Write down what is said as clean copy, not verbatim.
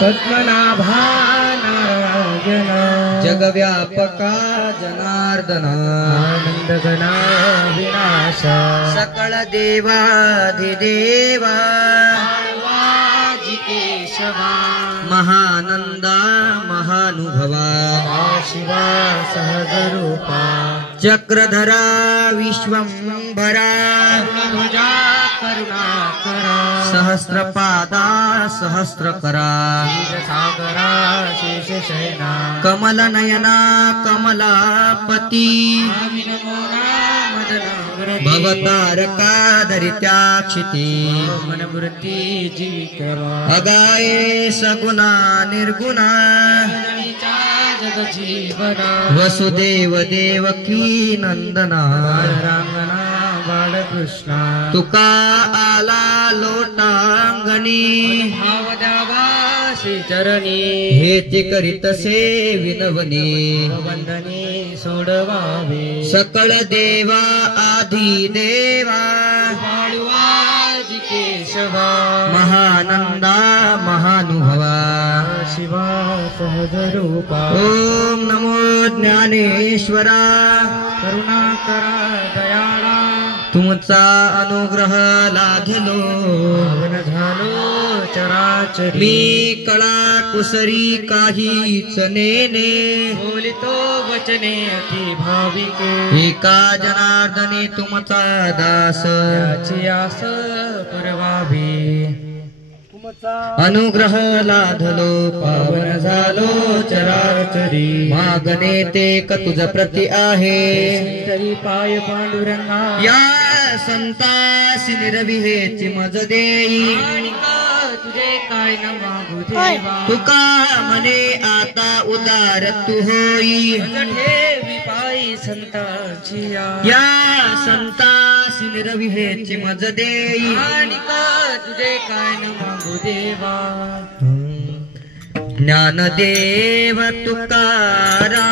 पद्मनाभा नारायण जगव्यापका जनार्दना आनंदघना विनाशा सकळ देवाधिदेवा केशवा महानंदा महानुभवा शिवा सहजरूपा चक्रधरा विश्वंभरा ध्वजा करुणाकरा सहस्रपादा सहस्रकरा सागरा शेषशयना कमलनयना कमलापती भवतारका धरित्याक्षिती मनवृत्ती जीविकरा अगाये सगुणा निर्गुणा जगजीवना वसुदेव देवकी नंदना रांगणा बाळकृष्णा तुका आला लोटांगणी भावदावासी चरणी हेती करीतसे विनवनी वंदनी सोडवावे सकळ देवा आधी देवा बाळवाजी केशवा महानंदा महानुभवा शिवा सहजरूपा ओम नमो ज्ञानेश्वरा करुणाकरा दयाळा तुमचा अनुग्रह लाधलो भवन झालो चराचरी मी कळा कुसरी काहीच नेने बोलितो वचने अति भाविके एका जनार्दनी तुमचा दास याची आस परवावी अनुग्रह लाधलो पावन झालो चराचरी मागणे ते क तुझ प्रति आहे तरी पाय पांडुरंगा या संतासी निरविहेची मज देई तुझे काय न मागू देवा तुका म्हणे आता उदार तू होई ठेवी पायी संतांची या संतासी निरविहेची मज देई तुझे काय न मागू देवा ज्ञानदेव तुकाराम